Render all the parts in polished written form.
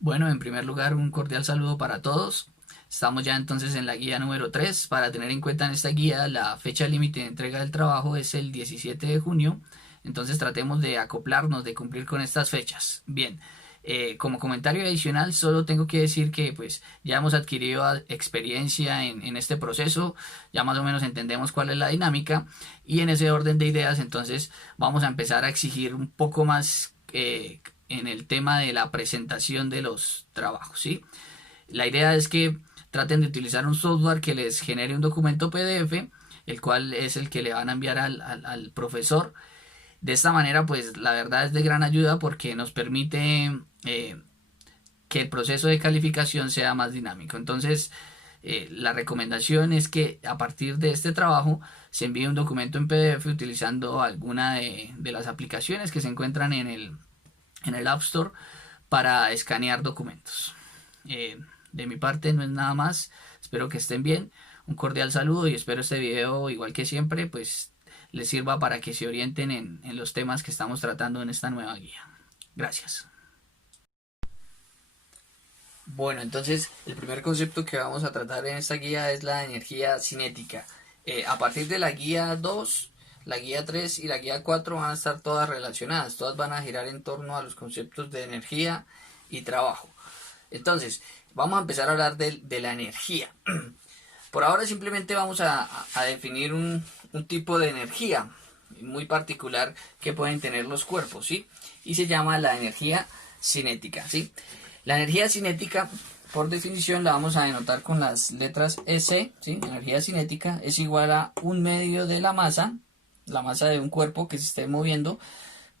Bueno, en primer lugar, un cordial saludo para todos. Estamos ya entonces en la guía número 3. Para tener en cuenta en esta guía, la fecha límite de entrega del trabajo es el 17 de junio. Entonces tratemos de acoplarnos, de cumplir con estas fechas. Bien, como comentario adicional, solo tengo que decir que pues ya hemos adquirido experiencia en este proceso, ya más o menos entendemos cuál es la dinámica y en ese orden de ideas entonces vamos a empezar a exigir un poco más en el tema de la presentación de los trabajos, ¿sí? La idea es que traten de utilizar un software que les genere un documento PDF, el cual es el que le van a enviar al profesor. De esta manera, pues la verdad es de gran ayuda porque nos permite que el proceso de calificación sea más dinámico. Entonces, la recomendación es que a partir de este trabajo se envíe un documento en PDF utilizando alguna de las aplicaciones que se encuentran en el App Store para escanear documentos. De mi parte no es nada más, espero que estén bien, un cordial saludo y espero este video igual que siempre pues les sirva para que se orienten en los temas que estamos tratando en esta nueva guía. Gracias. Bueno, entonces el primer concepto que vamos a tratar en esta guía es la energía cinética. A partir de la guía 2, la guía 3 y la guía 4 van a estar todas relacionadas, todas van a girar en torno a los conceptos de energía y trabajo. Entonces, vamos a empezar a hablar de la energía. Por ahora simplemente vamos a definir un tipo de energía muy particular que pueden tener los cuerpos, ¿sí? Y se llama la energía cinética, ¿sí? La energía cinética, por definición, la vamos a denotar con las letras EC, ¿sí? Energía cinética es igual a un medio de la masa de un cuerpo que se esté moviendo,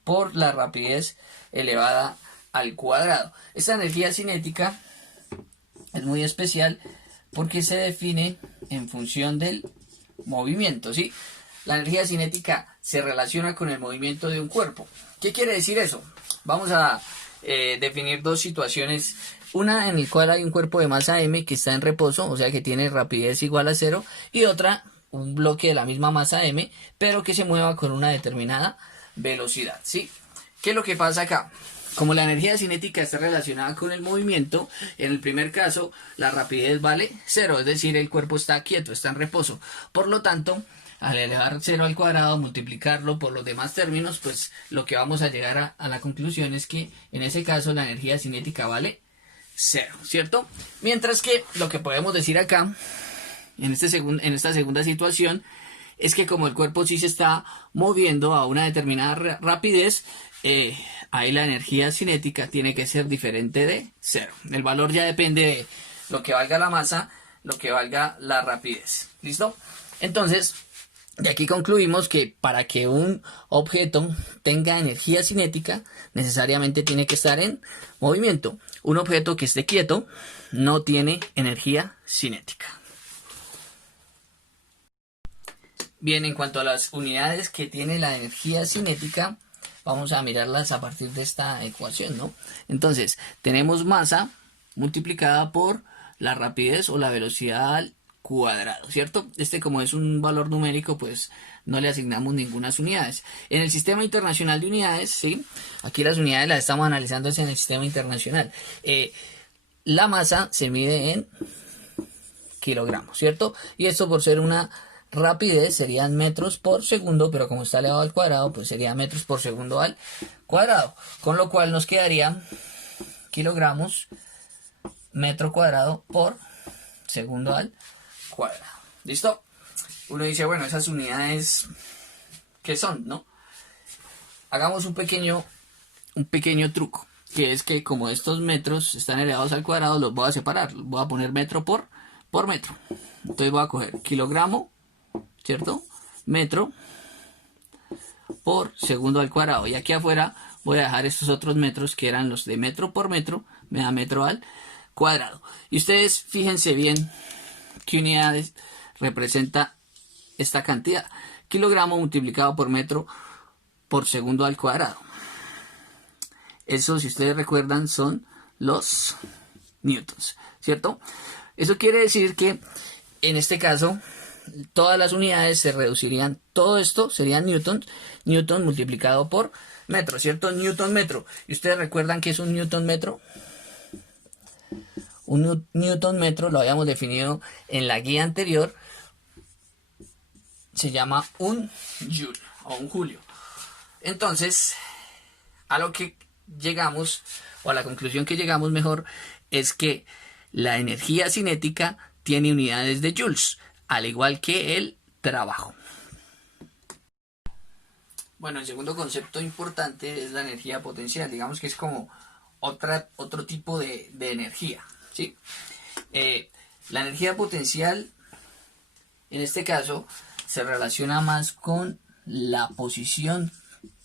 por la rapidez elevada al cuadrado. Esta energía cinética es muy especial porque se define en función del movimiento, ¿sí? La energía cinética se relaciona con el movimiento de un cuerpo. ¿Qué quiere decir eso? Vamos a definir dos situaciones. Una en la cual hay un cuerpo de masa m que está en reposo, o sea que tiene rapidez igual a cero, y otra, un bloque de la misma masa m, pero que se mueva con una determinada velocidad, ¿sí? ¿Qué es lo que pasa acá? Como la energía cinética está relacionada con el movimiento, en el primer caso la rapidez vale cero, es decir, el cuerpo está quieto, está en reposo. Por lo tanto, al elevar cero al cuadrado, multiplicarlo por los demás términos, pues lo que vamos a llegar a la conclusión es que en ese caso la energía cinética vale cero, ¿cierto? Mientras que lo que podemos decir acá, en esta segunda situación, es que como el cuerpo sí se está moviendo a una determinada rapidez, ahí la energía cinética tiene que ser diferente de cero. El valor ya depende de lo que valga la masa, lo que valga la rapidez. ¿Listo? Entonces, de aquí concluimos que para que un objeto tenga energía cinética, necesariamente tiene que estar en movimiento. Un objeto que esté quieto no tiene energía cinética. Bien, en cuanto a las unidades que tiene la energía cinética, vamos a mirarlas a partir de esta ecuación, ¿no? Entonces, tenemos masa multiplicada por la rapidez o la velocidad al cuadrado, ¿cierto? Como es un valor numérico, pues no le asignamos ninguna unidades. En el sistema internacional de unidades, ¿sí? Aquí las unidades las estamos analizando en el sistema internacional. La masa se mide en kilogramos, ¿cierto? Y esto por ser una rapidez serían metros por segundo, pero como está elevado al cuadrado, pues sería metros por segundo al cuadrado. Con lo cual nos quedaría kilogramos metro cuadrado por segundo al cuadrado. ¿Listo? Uno dice, bueno, esas unidades, ¿qué son, no? Hagamos un pequeño truco, que es que como estos metros están elevados al cuadrado, los voy a separar. Voy a poner metro por metro. Entonces voy a coger kilogramo, ¿cierto? Metro por segundo al cuadrado. Y aquí afuera voy a dejar estos otros metros que eran los de metro por metro, me da metro al cuadrado. Y ustedes fíjense bien qué unidades representa esta cantidad. Kilogramo multiplicado por metro por segundo al cuadrado. Eso, si ustedes recuerdan, son los newtons, ¿cierto? Eso quiere decir que en este caso todas las unidades se reducirían, todo esto sería newton multiplicado por metro, ¿cierto? Newton metro. ¿Y ustedes recuerdan qué es un newton metro? Un newton metro lo habíamos definido en la guía anterior, se llama un joule o un julio. Entonces, a lo que llegamos, o a la conclusión que llegamos mejor, es que la energía cinética tiene unidades de joules, al igual que el trabajo. Bueno, el segundo concepto importante es la energía potencial. Digamos que es como otro tipo de energía, ¿sí? La energía potencial, en este caso, se relaciona más con la posición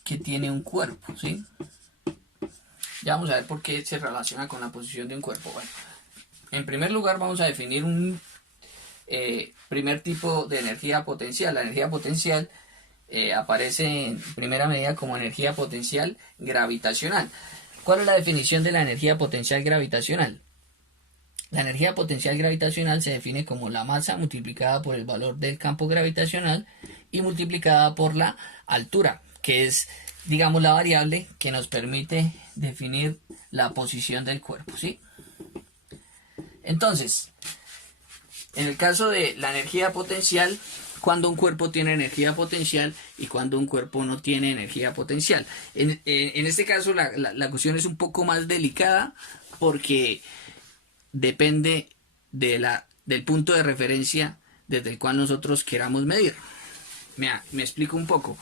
que tiene un cuerpo, ¿sí? Ya vamos a ver por qué se relaciona con la posición de un cuerpo. Bueno, en primer lugar vamos a definir un primer tipo de energía potencial. La energía potencial aparece en primera medida como energía potencial gravitacional. ¿Cuál es la definición de la energía potencial gravitacional? La energía potencial gravitacional se define como la masa multiplicada por el valor del campo gravitacional y multiplicada por la altura, que es, digamos, la variable que nos permite definir la posición del cuerpo, ¿sí? Entonces, en el caso de la energía potencial, cuando un cuerpo tiene energía potencial y cuando un cuerpo no tiene energía potencial. En este caso la cuestión es un poco más delicada porque depende del punto de referencia desde el cual nosotros queramos medir. Me explico un poco.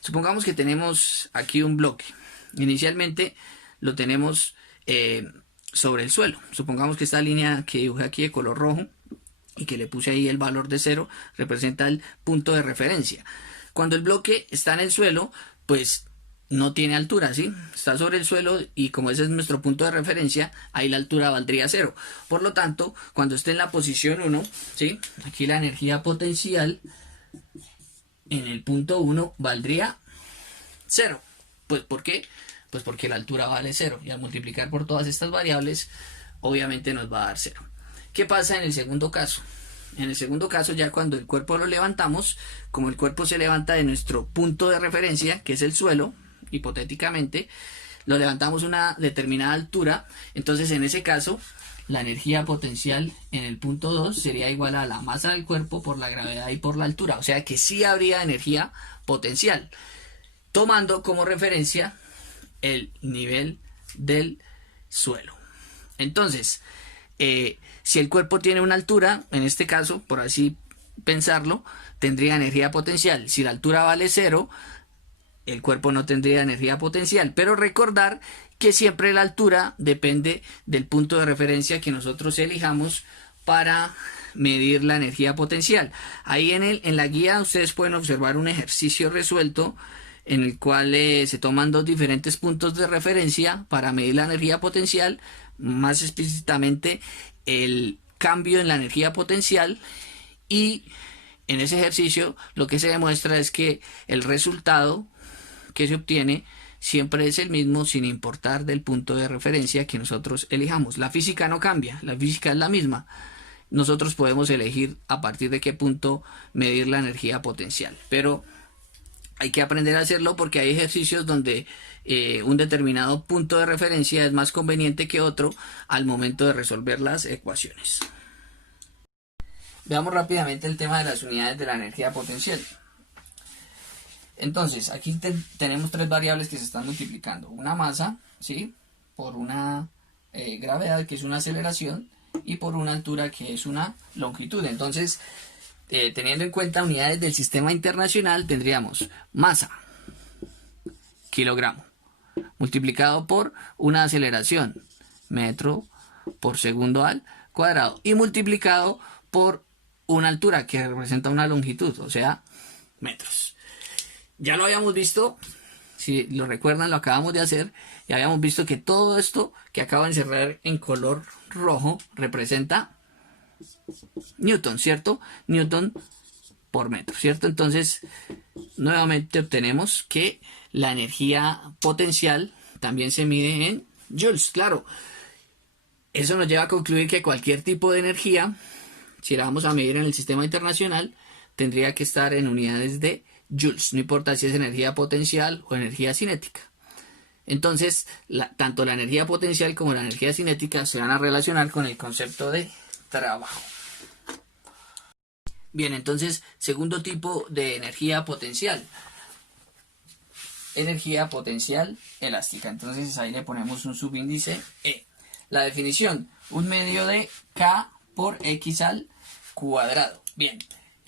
Supongamos que tenemos aquí un bloque. Inicialmente lo tenemos sobre el suelo. Supongamos que esta línea que dibujé aquí de color rojo y que le puse ahí el valor de 0 representa el punto de referencia. Cuando el bloque está en el suelo, pues no tiene altura, ¿sí? Está sobre el suelo y como ese es nuestro punto de referencia, ahí la altura valdría 0. Por lo tanto, cuando esté en la posición 1, ¿sí? Aquí la energía potencial en el punto 1 valdría 0. Pues ¿por qué? Pues porque la altura vale 0 y al multiplicar por todas estas variables, obviamente nos va a dar 0. ¿Qué pasa en el segundo caso? En el segundo caso, ya cuando el cuerpo lo levantamos, como el cuerpo se levanta de nuestro punto de referencia, que es el suelo, hipotéticamente, lo levantamos a una determinada altura, entonces en ese caso, la energía potencial en el punto 2 sería igual a la masa del cuerpo por la gravedad y por la altura, o sea que sí habría energía potencial, tomando como referencia el nivel del suelo. Entonces, si el cuerpo tiene una altura, en este caso, por así pensarlo, tendría energía potencial. Si la altura vale 0, el cuerpo no tendría energía potencial. Pero recordar que siempre la altura depende del punto de referencia que nosotros elijamos para medir la energía potencial. Ahí en la guía ustedes pueden observar un ejercicio resuelto en el cual se toman dos diferentes puntos de referencia para medir la energía potencial, más explícitamente el cambio en la energía potencial, y en ese ejercicio lo que se demuestra es que el resultado que se obtiene siempre es el mismo sin importar del punto de referencia que nosotros elijamos. La física no cambia, la física es la misma. Nosotros podemos elegir a partir de qué punto medir la energía potencial, pero hay que aprender a hacerlo porque hay ejercicios donde un determinado punto de referencia es más conveniente que otro al momento de resolver las ecuaciones. Veamos rápidamente el tema de las unidades de la energía potencial. Entonces, aquí tenemos tres variables que se están multiplicando. Una masa, ¿sí? Por una gravedad, que es una aceleración, y por una altura, que es una longitud. Entonces, teniendo en cuenta unidades del sistema internacional, tendríamos masa, kilogramo, multiplicado por una aceleración, metro por segundo al cuadrado, y multiplicado por una altura que representa una longitud, o sea, metros. Ya lo habíamos visto, si lo recuerdan, lo acabamos de hacer, y habíamos visto que todo esto que acabo de encerrar en color rojo representa Newton, ¿cierto? Newton por metro, ¿cierto? Entonces, nuevamente obtenemos que la energía potencial también se mide en joules, claro. Eso nos lleva a concluir que cualquier tipo de energía, si la vamos a medir en el sistema internacional, tendría que estar en unidades de joules, no importa si es energía potencial o energía cinética. Entonces, tanto la energía potencial como la energía cinética se van a relacionar con el concepto de trabajo. Bien, entonces, segundo tipo de energía potencial. Energía potencial elástica. Entonces, ahí le ponemos un subíndice E. La definición, un medio de K por X al cuadrado. Bien,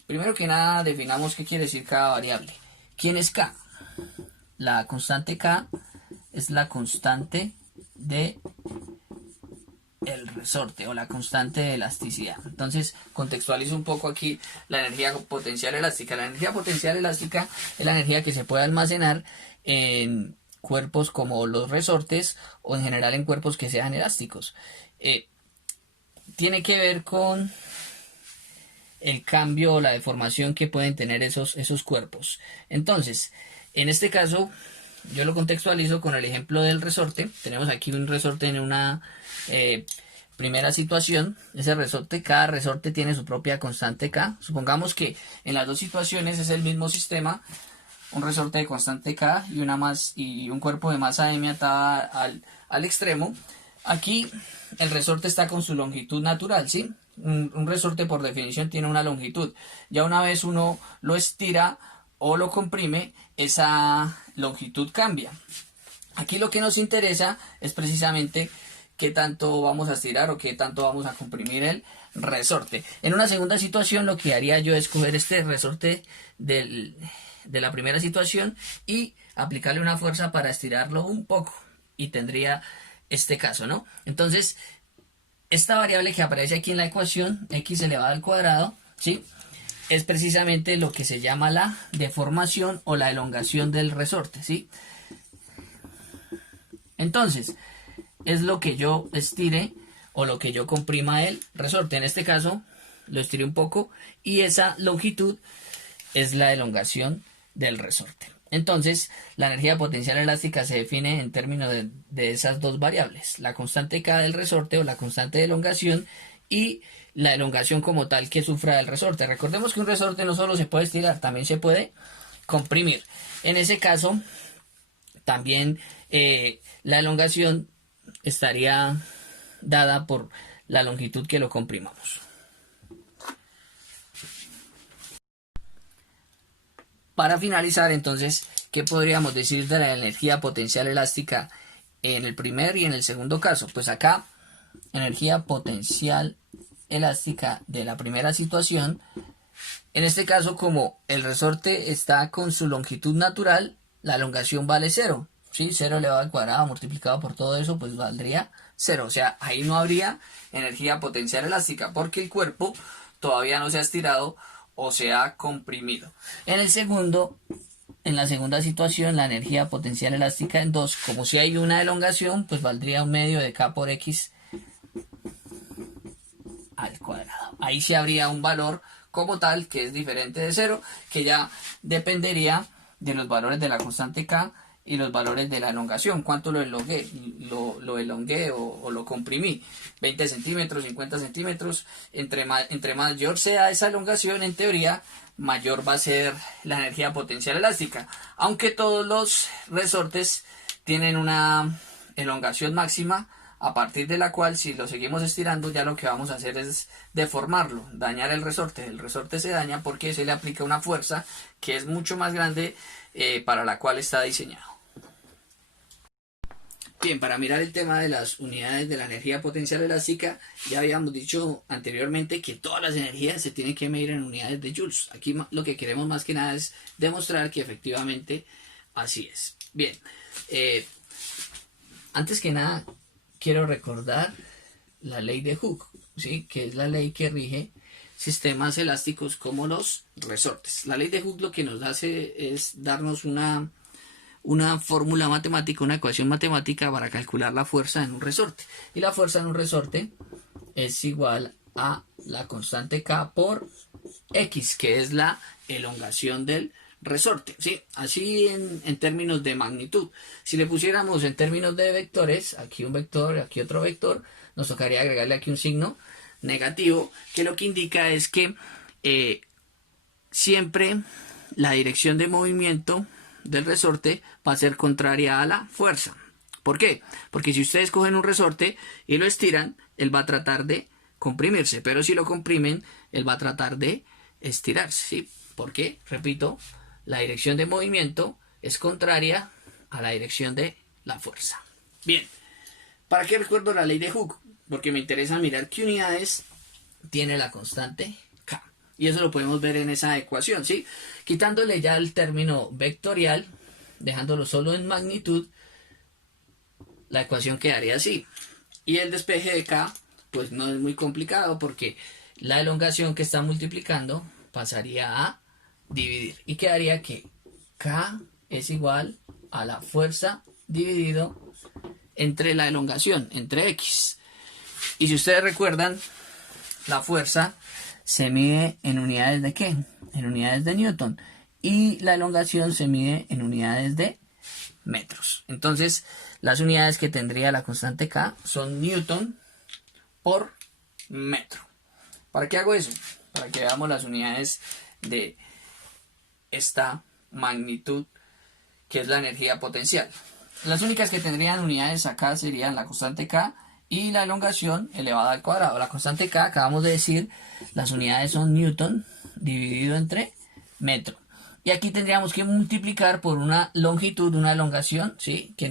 primero que nada definamos qué quiere decir cada variable. ¿Quién es K? La constante K es la constante de el resorte o la constante de elasticidad. Entonces contextualizo un poco aquí la energía potencial elástica. La energía potencial elástica es la energía que se puede almacenar en cuerpos como los resortes o en general en cuerpos que sean elásticos. Tiene que ver con el cambio o la deformación que pueden tener esos cuerpos. Entonces, en este caso, yo lo contextualizo con el ejemplo del resorte. Tenemos aquí un resorte en una primera situación. Ese resorte, cada resorte tiene su propia constante K. Supongamos que en las dos situaciones es el mismo sistema, un resorte de constante K y un cuerpo de masa M atada al extremo. Aquí el resorte está con su longitud natural, ¿sí? Un resorte por definición tiene una longitud. Ya una vez uno lo estira o lo comprime, esa longitud cambia. Aquí lo que nos interesa es precisamente qué tanto vamos a estirar o qué tanto vamos a comprimir el resorte. En una segunda situación lo que haría yo es coger este resorte de la primera situación y aplicarle una fuerza para estirarlo un poco y tendría este caso, ¿no? Entonces, esta variable que aparece aquí en la ecuación, x elevado al cuadrado, ¿sí?, es precisamente lo que se llama la deformación o la elongación del resorte, ¿sí? Entonces, es lo que yo estire o lo que yo comprima el resorte. En este caso, lo estiré un poco y esa longitud es la elongación del resorte. Entonces, la energía potencial elástica se define en términos de esas dos variables, la constante K del resorte o la constante de elongación y la elongación como tal que sufra el resorte. Recordemos que un resorte no solo se puede estirar, también se puede comprimir. En ese caso, también la elongación estaría dada por la longitud que lo comprimamos. Para finalizar, entonces, ¿qué podríamos decir de la energía potencial elástica en el primer y en el segundo caso? Pues acá, energía potencial elástica de la primera situación, en este caso, como el resorte está con su longitud natural, la elongación vale 0, ¿sí? 0 elevado al cuadrado multiplicado por todo eso, pues valdría 0. O sea, ahí no habría energía potencial elástica porque el cuerpo todavía no se ha estirado o se ha comprimido. En la segunda situación, la energía potencial elástica en 2, como si hay una elongación, pues valdría un medio de K por X al cuadrado. Ahí sí habría un valor como tal que es diferente de 0, que ya dependería de los valores de la constante K y los valores de la elongación. ¿Cuánto lo elongué? Lo elongué o lo comprimí. 20 centímetros, 50 centímetros. Entre mayor sea esa elongación, en teoría, mayor va a ser la energía potencial elástica. Aunque todos los resortes tienen una elongación máxima, a partir de la cual, si lo seguimos estirando, ya lo que vamos a hacer es deformarlo, dañar el resorte. El resorte se daña porque se le aplica una fuerza que es mucho más grande para la cual está diseñado. Bien, para mirar el tema de las unidades de la energía potencial elástica, ya habíamos dicho anteriormente que todas las energías se tienen que medir en unidades de joules. Aquí lo que queremos más que nada es demostrar que efectivamente así es. Bien, antes que nada quiero recordar la ley de Hooke, ¿sí?, que es la ley que rige sistemas elásticos como los resortes. La ley de Hooke lo que nos hace es darnos una fórmula matemática, una ecuación matemática para calcular la fuerza en un resorte. Y la fuerza en un resorte es igual a la constante K por X, que es la elongación del resorte, ¿sí? Así en términos de magnitud. Si le pusiéramos en términos de vectores, aquí un vector, aquí otro vector, nos tocaría agregarle aquí un signo negativo, que lo que indica es que siempre la dirección de movimiento del resorte va a ser contraria a la fuerza. ¿Por qué? Porque si ustedes cogen un resorte y lo estiran, él va a tratar de comprimirse, pero si lo comprimen, él va a tratar de estirarse, ¿sí? Porque, repito, la dirección de movimiento es contraria a la dirección de la fuerza. Bien, ¿para qué recuerdo la ley de Hooke? Porque me interesa mirar qué unidades tiene la constante K. Y eso lo podemos ver en esa ecuación, ¿sí? Quitándole ya el término vectorial, dejándolo solo en magnitud, la ecuación quedaría así. Y el despeje de K, pues no es muy complicado porque la elongación que está multiplicando pasaría a dividir. Y quedaría que K es igual a la fuerza dividido entre la elongación, entre X. Y si ustedes recuerdan, la fuerza se mide en unidades de ¿qué? En unidades de Newton. Y la elongación se mide en unidades de metros. Entonces, las unidades que tendría la constante K son Newton por metro. ¿Para qué hago eso? Para que veamos las unidades de esta magnitud que es la energía potencial. Las únicas que tendrían unidades acá serían la constante K y la elongación elevada al cuadrado. La constante K, acabamos de decir, las unidades son Newton dividido entre metro. Y aquí tendríamos que multiplicar por una longitud, una elongación, ¿sí? Que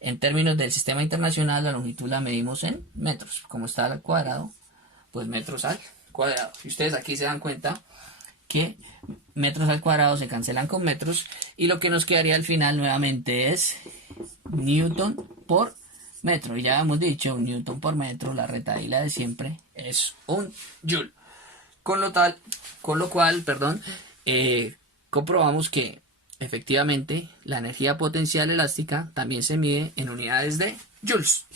en términos del sistema internacional la longitud la medimos en metros. Como está al cuadrado, pues metros al cuadrado. Y ustedes aquí se dan cuenta que metros al cuadrado se cancelan con metros y lo que nos quedaría al final nuevamente es Newton por metro. Y ya hemos dicho, Newton por metro, la retahíla de siempre es un Joule. Con lo cual, comprobamos que efectivamente la energía potencial elástica también se mide en unidades de joules.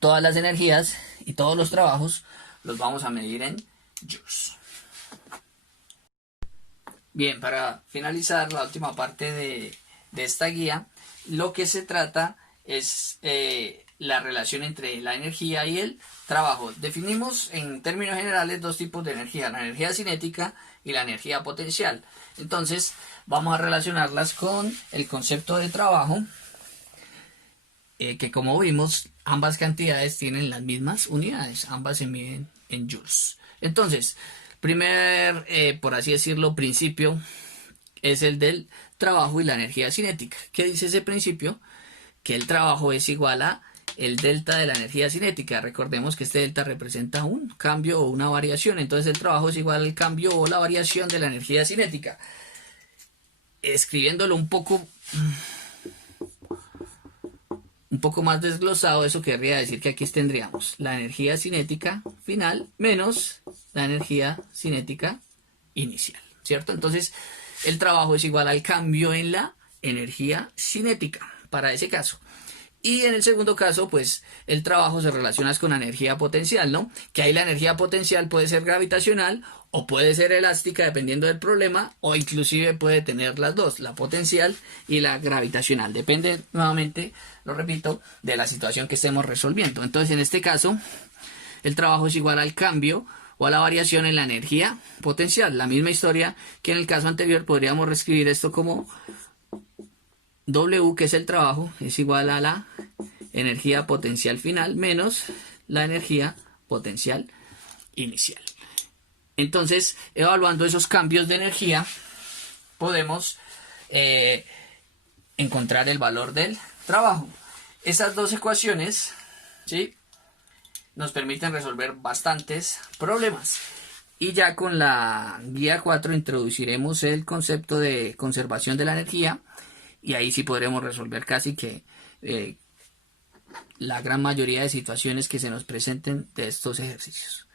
Todas las energías y todos los trabajos los vamos a medir en joules. Bien, para finalizar la última parte de esta guía, lo que se trata es la relación entre la energía y el trabajo. Definimos en términos generales dos tipos de energía, la energía cinética y la energía potencial. Entonces, vamos a relacionarlas con el concepto de trabajo, que como vimos, ambas cantidades tienen las mismas unidades, ambas se miden en joules. Entonces, primer, por así decirlo, principio es el del trabajo y la energía cinética. ¿Qué dice ese principio? Que el trabajo es igual a el delta de la energía cinética. Recordemos que este delta representa un cambio o una variación. Entonces el trabajo es igual al cambio o la variación de la energía cinética. Escribiéndolo un poco más desglosado, eso querría decir que aquí tendríamos la energía cinética final menos la energía cinética inicial, ¿cierto? Entonces el trabajo es igual al cambio en la energía cinética para ese caso. Y en el segundo caso, pues el trabajo se relaciona con la energía potencial, ¿no? Que ahí la energía potencial puede ser gravitacional o puede ser elástica dependiendo del problema, o inclusive puede tener las dos, la potencial y la gravitacional. Depende, nuevamente, lo repito, de la situación que estemos resolviendo. Entonces, en este caso, el trabajo es igual al cambio o a la variación en la energía potencial. La misma historia que en el caso anterior, podríamos reescribir esto como W, que es el trabajo, es igual a la energía potencial final menos la energía potencial inicial. Entonces, evaluando esos cambios de energía, podemos encontrar el valor del trabajo. Estas dos ecuaciones, ¿sí?, nos permiten resolver bastantes problemas. Y ya con la guía 4 introduciremos el concepto de conservación de la energía. Y ahí sí podremos resolver casi que la gran mayoría de situaciones que se nos presenten de estos ejercicios.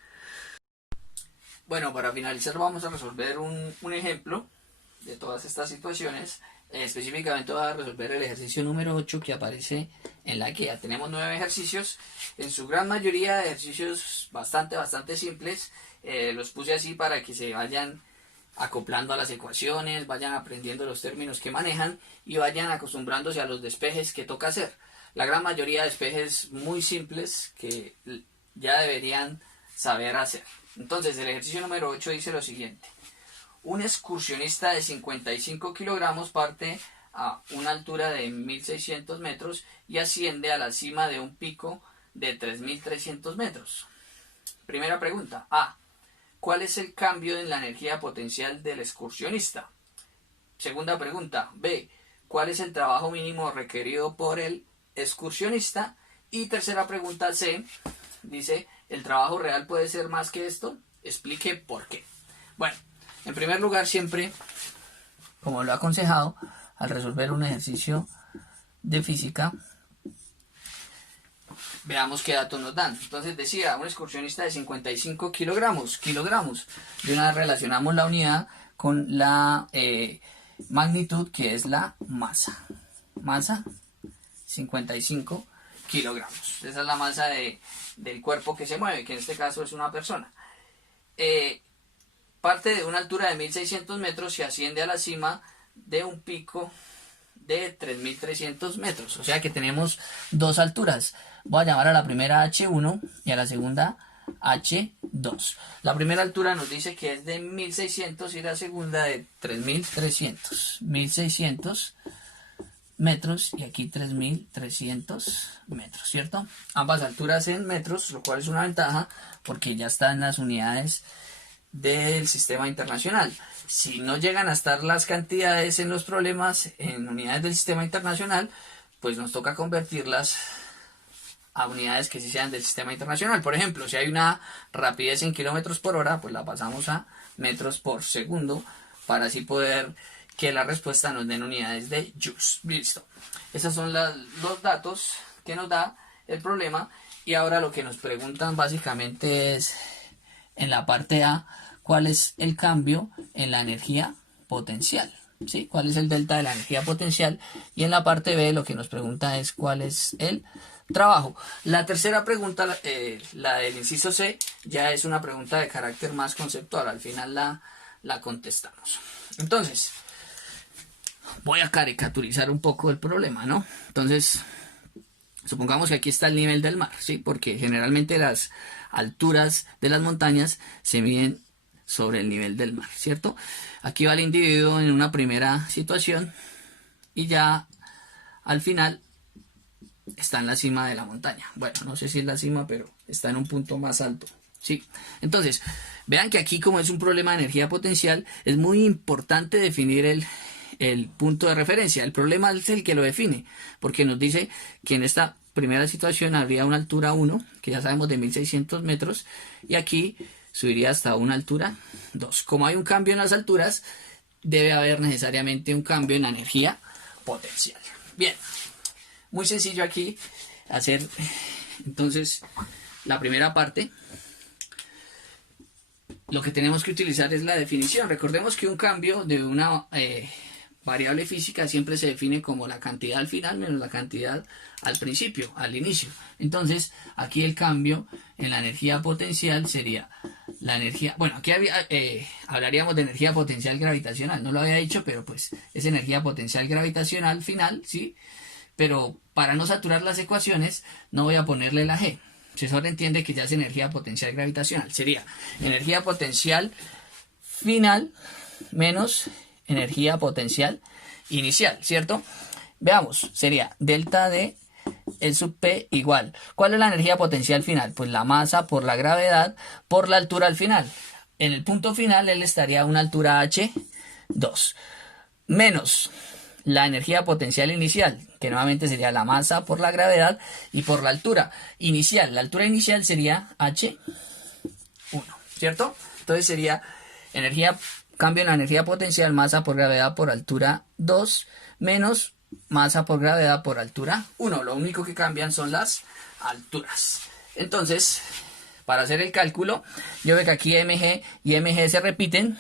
Bueno, para finalizar vamos a resolver un ejemplo de todas estas situaciones. Específicamente voy a resolver el ejercicio número 8 que aparece en la guía. Tenemos 9 ejercicios, en su gran mayoría ejercicios bastante simples. Los puse así para que se vayan acoplando a las ecuaciones, vayan aprendiendo los términos que manejan y vayan acostumbrándose a los despejes que toca hacer. La gran mayoría de despejes muy simples que ya deberían saber hacer. Entonces el ejercicio número 8 dice lo siguiente: un excursionista de 55 kilogramos parte a una altura de 1600 metros y asciende a la cima de un pico de 3300 metros. Primera pregunta. A. ¿Cuál es el cambio en la energía potencial del excursionista? Segunda pregunta. B. ¿Cuál es el trabajo mínimo requerido por el excursionista? Y tercera pregunta. C. Dice, ¿el trabajo real puede ser más que esto? Explique por qué. Bueno, en primer lugar, siempre, como lo he aconsejado, al resolver un ejercicio de física, veamos qué datos nos dan. Entonces decía, un excursionista de 55 kilogramos. De una vez relacionamos la unidad con la magnitud, que es la masa. Masa, 55 kilogramos. Esa es la masa del cuerpo que se mueve, que en este caso es una persona. Parte de una altura de 1600 metros y asciende a la cima de un pico de 3300 metros. O sea que tenemos dos alturas. Voy a llamar a la primera H1 y a la segunda H2. La primera altura nos dice que es de 1600 y la segunda de 3300. 1600 metros y aquí 3300 metros, ¿cierto? Ambas alturas en metros, lo cual es una ventaja porque ya están las unidades del sistema internacional. Si no llegan a estar las cantidades en los problemas en unidades del sistema internacional, pues nos toca convertirlas a unidades que sí sean del sistema internacional. Por ejemplo, si hay una rapidez en kilómetros por hora, pues la pasamos a metros por segundo para así poder que la respuesta nos den unidades de joules. Listo. Esos son los datos que nos da el problema. Y ahora lo que nos preguntan básicamente es, en la parte A, ¿cuál es el cambio en la energía potencial? ¿Sí? ¿Cuál es el delta de la energía potencial? Y en la parte B lo que nos pregunta es cuál es el trabajo. La tercera pregunta, la del inciso C, ya es una pregunta de carácter más conceptual. Al final la contestamos. Entonces, voy a caricaturizar un poco el problema, ¿no? Entonces, supongamos que aquí está el nivel del mar, ¿sí? Porque generalmente las alturas de las montañas se miden sobre el nivel del mar, ¿cierto? Aquí va el individuo en una primera situación y ya al final está en la cima de la montaña. Bueno, no sé si es la cima, pero está en un punto más alto, ¿sí? Entonces, vean que aquí, como es un problema de energía potencial, es muy importante definir el punto de referencia. El problema es el que lo define, porque nos dice que en esta primera situación habría una altura 1, que ya sabemos de 1600 metros, y aquí subiría hasta una altura 2. Como hay un cambio en las alturas, debe haber necesariamente un cambio en la energía potencial. Bien, muy sencillo aquí hacer entonces la primera parte. Lo que tenemos que utilizar es la definición. Recordemos que un cambio de una variable física siempre se define como la cantidad al final menos la cantidad al principio, al inicio. Entonces, aquí el cambio en la energía potencial sería la energía... Bueno, aquí hablaríamos de energía potencial gravitacional. No lo había dicho, pero pues es energía potencial gravitacional final, ¿sí? Pero para no saturar las ecuaciones, no voy a ponerle la G. Se sobreentiende que ya es energía potencial gravitacional. Sería energía potencial final menos energía potencial inicial, ¿cierto? Veamos, sería delta de E sub P igual. ¿Cuál es la energía potencial final? Pues la masa por la gravedad por la altura al final. En el punto final él estaría a una altura H2 menos la energía potencial inicial, que nuevamente sería la masa por la gravedad y por la altura inicial. La altura inicial sería H1, ¿cierto? Entonces sería cambio en la energía potencial, masa por gravedad por altura 2 menos masa por gravedad por altura 1. Lo único que cambian son las alturas. Entonces, para hacer el cálculo, yo veo que aquí mg y mg se repiten.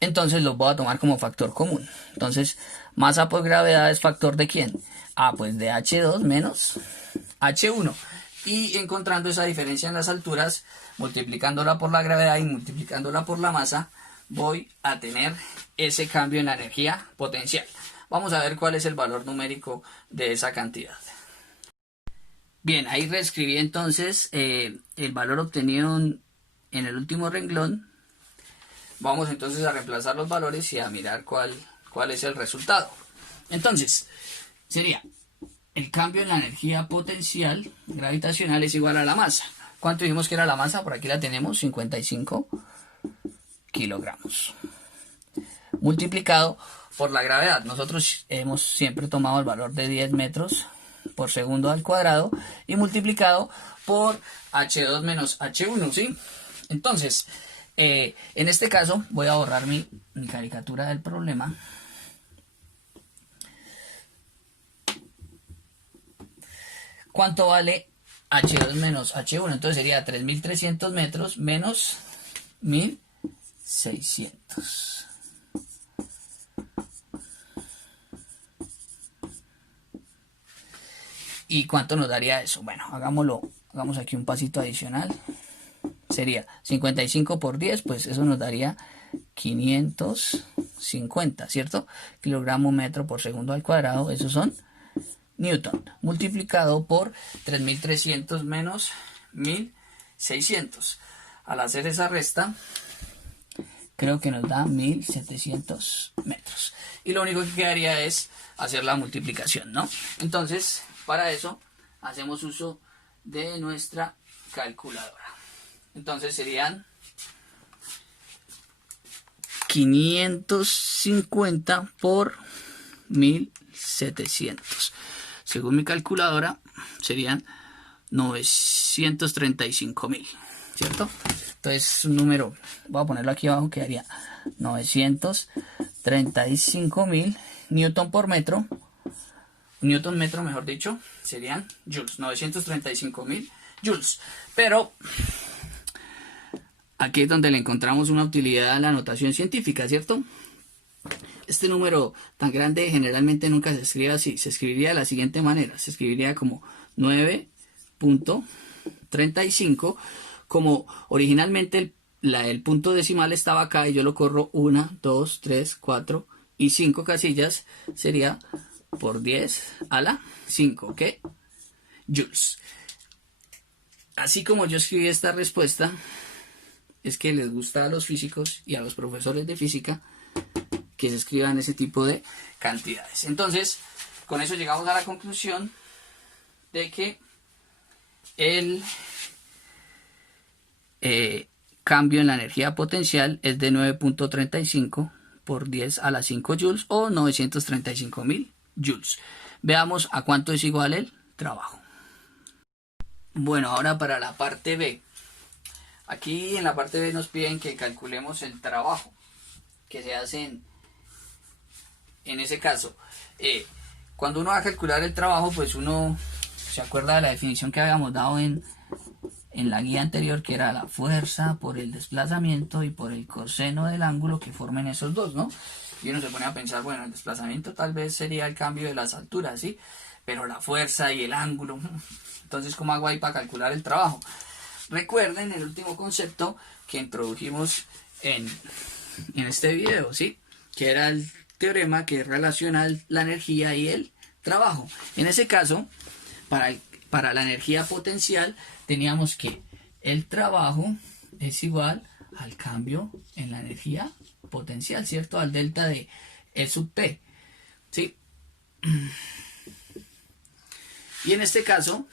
Entonces los voy a tomar como factor común. Entonces, masa por gravedad es factor ¿de quién? Ah, pues de H2 menos H1. Y encontrando esa diferencia en las alturas, multiplicándola por la gravedad y multiplicándola por la masa, voy a tener ese cambio en la energía potencial. Vamos a ver cuál es el valor numérico de esa cantidad. Bien, ahí reescribí entonces el valor obtenido en el último renglón Vamos entonces a reemplazar los valores y a mirar cuál es el resultado. Entonces, sería el cambio en la energía potencial gravitacional es igual a la masa. ¿Cuánto dijimos que era la masa? Por aquí la tenemos, 55 kilogramos. Multiplicado por la gravedad. Nosotros hemos siempre tomado el valor de 10 metros por segundo al cuadrado y multiplicado por H2 menos H1, ¿sí? Entonces, en este caso voy a borrar mi caricatura del problema. ¿Cuánto vale H2 menos H1? Entonces sería 3.300 metros menos 1.600. ¿Y cuánto nos daría eso? Bueno, hagamos aquí un pasito adicional. Sería 55 por 10, pues eso nos daría 550, ¿cierto? Kilogramo metro por segundo al cuadrado, esos son Newton, multiplicado por 3.300 menos 1.600. Al hacer esa resta, creo que nos da 1.700 metros. Y lo único que quedaría es hacer la multiplicación, ¿no? Entonces, para eso, hacemos uso de nuestra calculadora. Entonces serían 550 por 1.700. Según mi calculadora, serían 935.000, ¿cierto? Entonces, un número, voy a ponerlo aquí abajo, quedaría 935.000 newton por metro. Newton metro, mejor dicho, serían joules. 935.000 joules. Pero aquí es donde le encontramos una utilidad a la notación científica, ¿cierto? Este número tan grande generalmente nunca se escribe así. Se escribiría de la siguiente manera. Se escribiría como 9.35. Como originalmente el punto decimal estaba acá y yo lo corro 1, 2, 3, 4 y 5 casillas, sería por 10 a la 5, ¿ok? Joules. Así como yo escribí esta respuesta, es que les gusta a los físicos y a los profesores de física que se escriban ese tipo de cantidades. Entonces, con eso llegamos a la conclusión de que el cambio en la energía potencial es de 9.35 por 10 a la 5 joules o 935.000 joules. Veamos a cuánto es igual el trabajo. Bueno, ahora para la parte B. Aquí en la parte B nos piden que calculemos el trabajo que se hace en ese caso. Cuando uno va a calcular el trabajo, pues uno se acuerda de la definición que habíamos dado en la guía anterior, que era la fuerza por el desplazamiento y por el coseno del ángulo que formen esos dos, ¿no? Y uno se pone a pensar, bueno, el desplazamiento tal vez sería el cambio de las alturas, ¿sí? Pero la fuerza y el ángulo, entonces, ¿cómo hago ahí para calcular el trabajo? Recuerden el último concepto que introdujimos en este video, ¿sí? Que era el teorema que relaciona la energía y el trabajo. En ese caso, para la energía potencial, teníamos que el trabajo es igual al cambio en la energía potencial, ¿cierto? Al delta de E sub P, ¿sí? Y en este caso,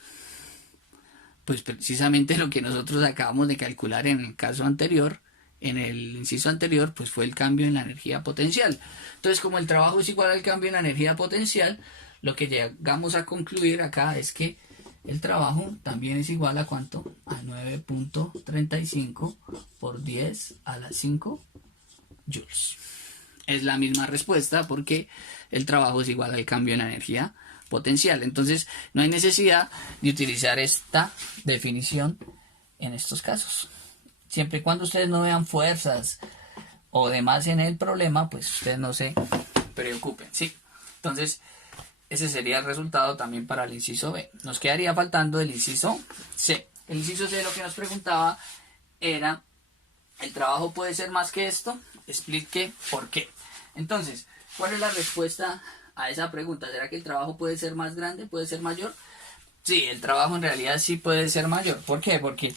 pues precisamente lo que nosotros acabamos de calcular en el caso anterior, en el inciso anterior, pues fue el cambio en la energía potencial. Entonces, como el trabajo es igual al cambio en la energía potencial, lo que llegamos a concluir acá es que el trabajo también es igual a ¿cuánto? A 9.35 por 10 a la 5 joules. Es la misma respuesta porque el trabajo es igual al cambio en la energía potencial. Entonces, no hay necesidad de utilizar esta definición en estos casos. Siempre y cuando ustedes no vean fuerzas o demás en el problema, pues ustedes no se preocupen, ¿sí? Entonces, ese sería el resultado también para el inciso B. Nos quedaría faltando el inciso C. El inciso C lo que nos preguntaba era, ¿el trabajo puede ser más que esto? Explique por qué. Entonces, ¿cuál es la respuesta a esa pregunta? ¿Será que el trabajo puede ser más grande? ¿Puede ser mayor? Sí, el trabajo en realidad sí puede ser mayor. ¿Por qué? Porque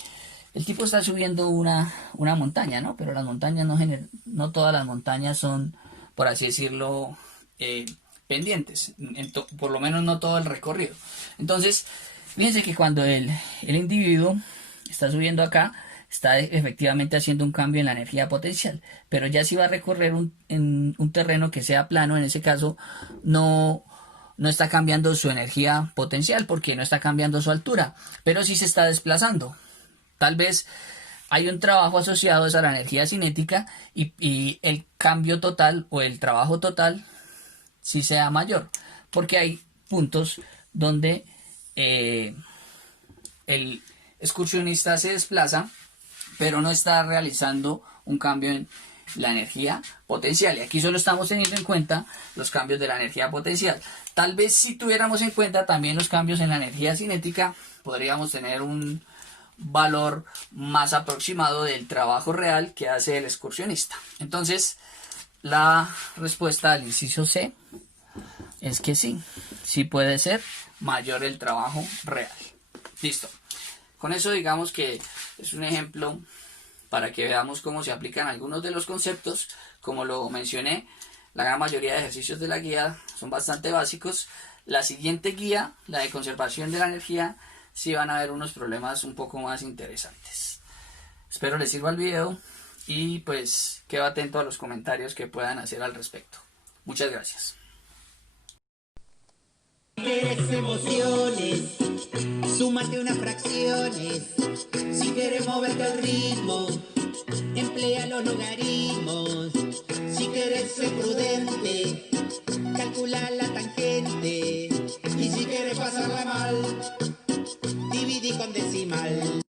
El tipo está subiendo una montaña, ¿no? Pero las montañas no todas las montañas son, por así decirlo, pendientes, por lo menos no todo el recorrido. Entonces, fíjense que cuando el individuo está subiendo acá, está efectivamente haciendo un cambio en la energía potencial, pero ya si va a recorrer en un terreno que sea plano, en ese caso no está cambiando su energía potencial porque no está cambiando su altura, pero sí se está desplazando. Tal vez hay un trabajo asociado a la energía cinética y el cambio total o el trabajo total sí sea mayor, porque hay puntos donde el excursionista se desplaza, pero no está realizando un cambio en la energía potencial. Y aquí solo estamos teniendo en cuenta los cambios de la energía potencial. Tal vez si tuviéramos en cuenta también los cambios en la energía cinética, podríamos tener un valor más aproximado del trabajo real que hace el excursionista. Entonces, la respuesta al inciso C es que sí puede ser mayor el trabajo real. Listo. Con eso digamos que es un ejemplo para que veamos cómo se aplican algunos de los conceptos. Como lo mencioné, la gran mayoría de ejercicios de la guía son bastante básicos. La siguiente guía, la de conservación de la energía, sí van a haber unos problemas un poco más interesantes. Espero les sirva el video y pues quedo atento a los comentarios que puedan hacer al respecto. Muchas gracias. Quieres emociones, súmate unas fracciones. Si quieres moverte al ritmo, emplea los logaritmos. Si quieres ser prudente, calcula la tangente. Y si quieres pasarla mal, dividí con decimal.